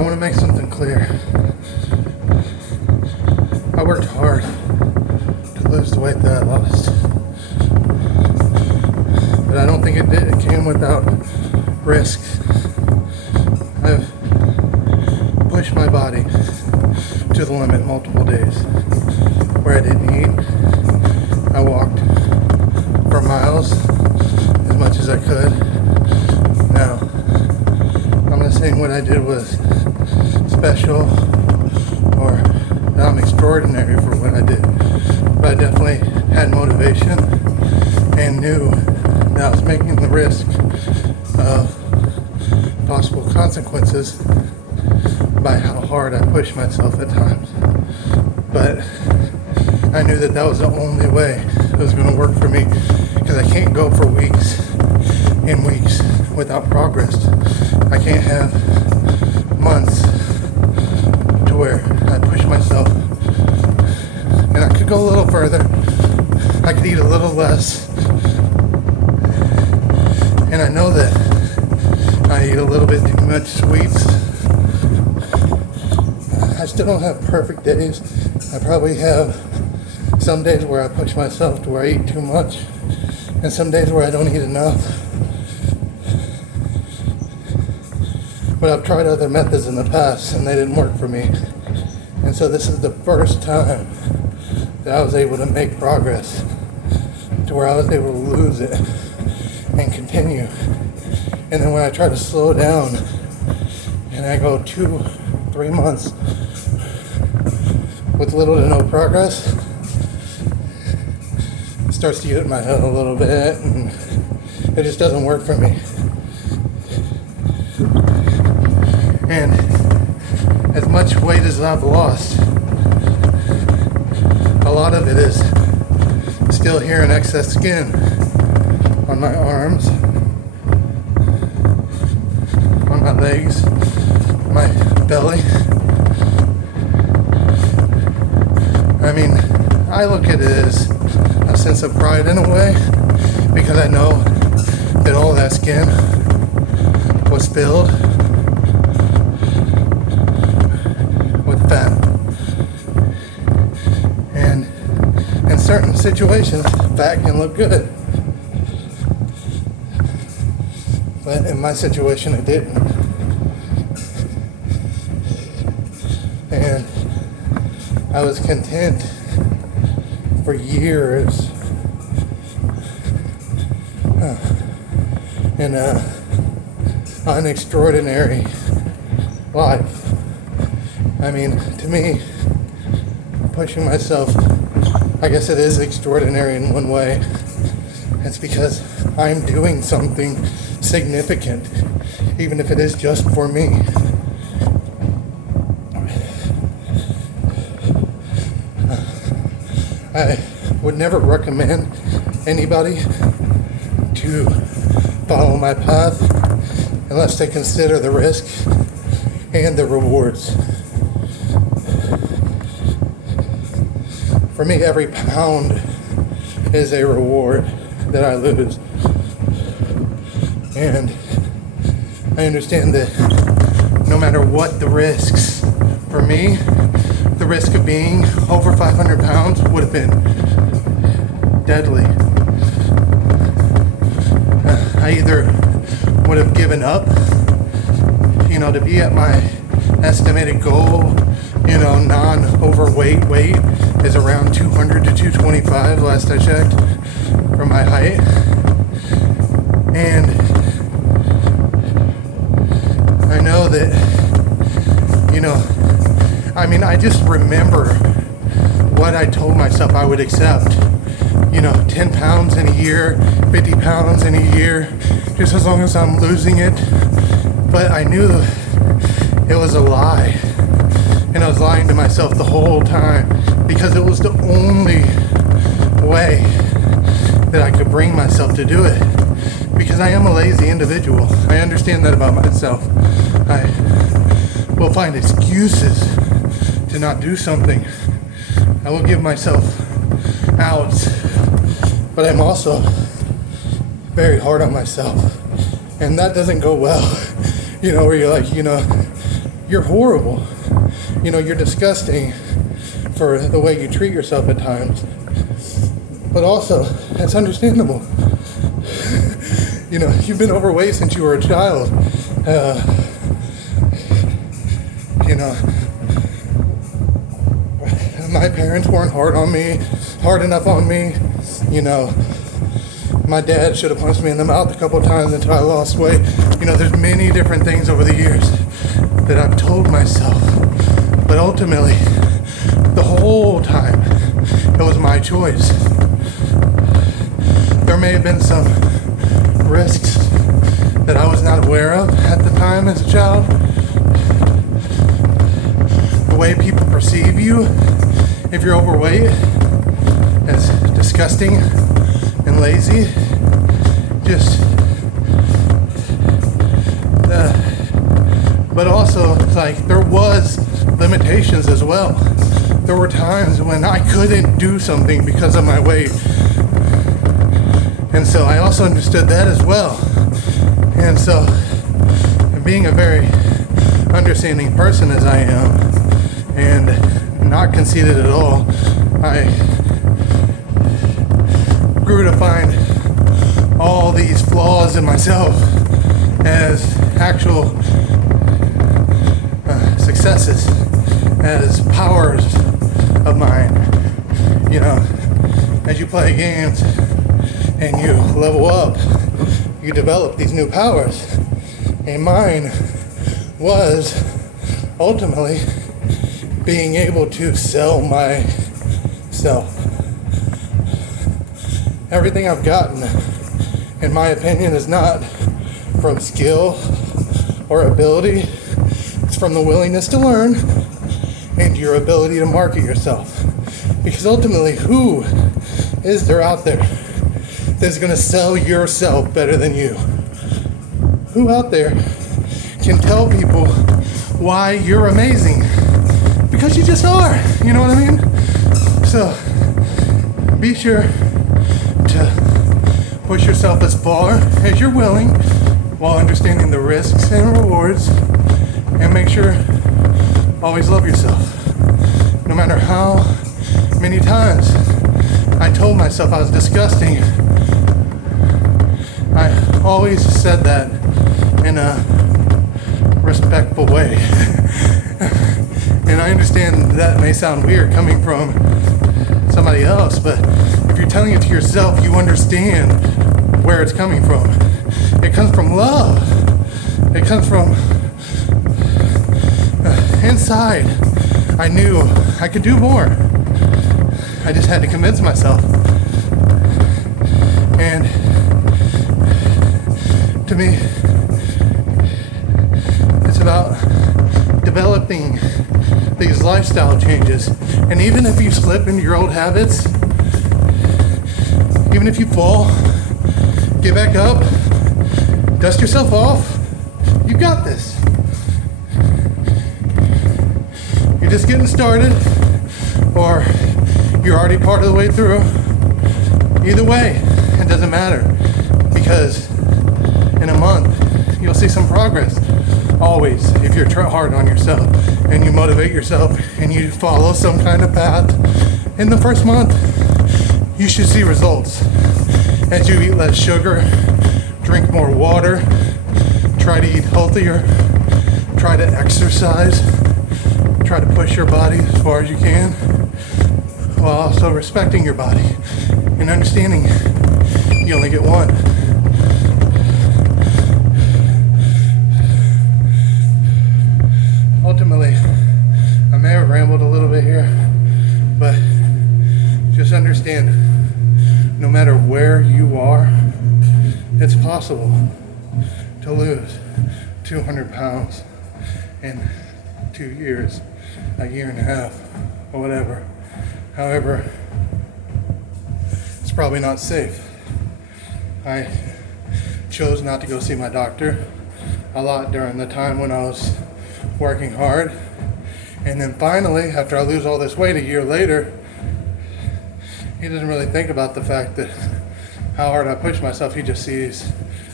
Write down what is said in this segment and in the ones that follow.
I want to make something clear. I worked hard to lose the weight that I lost. But I don't think it did. It came without risk. I've pushed my body to the limit multiple days where I didn't eat. I walked for miles as much as I could. Now, I'm not saying what I did was special or that I'm extraordinary for what I did, but I definitely had motivation and knew that I was making the risk of possible consequences by how hard I pushed myself at times. But I knew that that was the only way it was going to work for me, because I can't go for weeks and weeks without progress. I can't have months to where I push myself, and I could go a little further. I could eat a little less, and I know that I eat a little bit too much sweets. I still don't have perfect days. I probably have some days where I push myself to where I eat too much, and some days where I don't eat enough. But I've tried other methods in the past and they didn't work for me. And so this is the first time that I was able to make progress to where I was able to lose it and continue. And then when I try to slow down and I go 2-3 months with little to no progress, it starts to get in my head a little bit and it just doesn't work for me. And as much weight as I've lost, a lot of it is still here in excess skin on my arms, on my legs, my belly. I mean, I look at it as a sense of pride in a way, because I know that all that skin was filled with fat. And in certain situations, fat can look good. But in my situation, it didn't. And I was content for years in an extraordinary life. I mean, to me, pushing myself, I guess it is extraordinary in one way. It's because I'm doing something significant, even if it is just for me. I would never recommend anybody to follow my path unless they consider the risk and the rewards. For me, every pound is a reward that I lose. And I understand that no matter what the risks, for me, the risk of being over 500 pounds would have been deadly. I either would have given up, to be at my estimated goal, non-overweight weight is around 200 to 225 last I checked for my height. And I know that, I just remember what I told myself I would accept. 10 pounds in a year, 50 pounds in a year, just as long as I'm losing it. But I knew it was a lie. And I was lying to myself the whole time, because it was the only way that I could bring myself to do it. Because I am a lazy individual. I understand that about myself. I will find excuses to not do something. I will give myself outs. But I'm also very hard on myself. And that doesn't go well. Where you're like, you're horrible. You know, you're disgusting for the way you treat yourself at times. But also, it's understandable. You know, you've been overweight since you were a child. You know, my parents weren't hard enough on me. You know, my dad should have punched me in the mouth a couple of times until I lost weight. You know, there's many different things over the years that I've told myself. But ultimately, the whole time, it was my choice. There may have been some risks that I was not aware of at the time as a child. The way people perceive you if you're overweight as disgusting and lazy. But also, like, there was limitations as well. There were times when I couldn't do something because of my weight. And so I also understood that as well. And so, being a very understanding person as I am, and not conceited at all, I grew to find all these flaws in myself as actual successes, as powers of mine. You know, as you play games and you level up, you develop these new powers. And mine was ultimately being able to sell myself. Everything I've gotten, in my opinion, is not from skill or ability. It's from the willingness to learn and your ability to market yourself. Because ultimately, who is there out there that's going to sell yourself better than you? Who out there can tell people why you're amazing? Because you just are. You know what I mean? So be sure to push yourself as far as you're willing while understanding the risks and rewards, and make sure always love yourself. No matter how many times I told myself I was disgusting, I always said that in a respectful way. And I understand that may sound weird coming from somebody else, but if you're telling it to yourself, you understand where it's coming from. It comes from love. It comes from inside. I knew I could do more. I just had to convince myself. And to me, it's about developing these lifestyle changes. And even if you slip into your old habits, even if you fall, get back up, dust yourself off, you got this. You're just getting started, or you're already part of the way through. Either way, it doesn't matter, because in a month, you'll see some progress. Always, if you're hard on yourself and you motivate yourself and you follow some kind of path, in the first month, you should see results. As you eat less sugar, drink more water, try to eat healthier, try to exercise, try to push your body as far as you can, while also respecting your body and understanding you only get one. Ultimately, I may have rambled a little bit here, but just understand, no matter where you are, it's possible to lose 200 pounds in 2 years, a year and a half, or whatever. However, it's probably not safe. I chose not to go see my doctor a lot during the time when I was working hard. And then finally, after I lose all this weight a year later, he doesn't really think about the fact that how hard I push myself. He just sees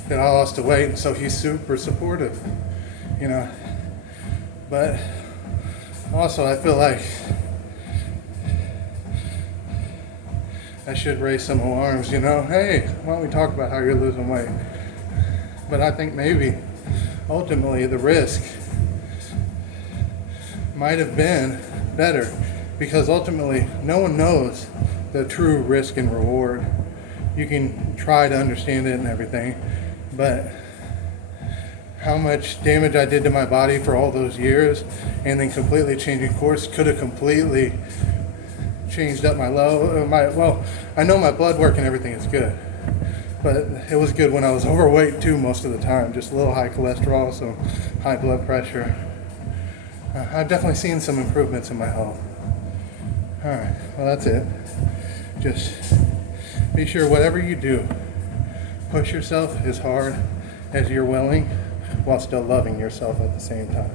that I lost the weight, and so he's super supportive. You know, But also, I feel like I should raise some alarms, you know? Hey, why don't we talk about how you're losing weight? But I think maybe ultimately the risk might have been better, because ultimately no one knows the true risk and reward. You can try to understand it and everything, but how much damage I did to my body for all those years and then completely changing course could have completely changed up my well, I know my blood work and everything is good, but it was good when I was overweight too most of the time, just a little high cholesterol, so high blood pressure. I've definitely seen some improvements in my health. Alright, well that's it. Just be sure whatever you do, push yourself as hard as you're willing while still loving yourself at the same time.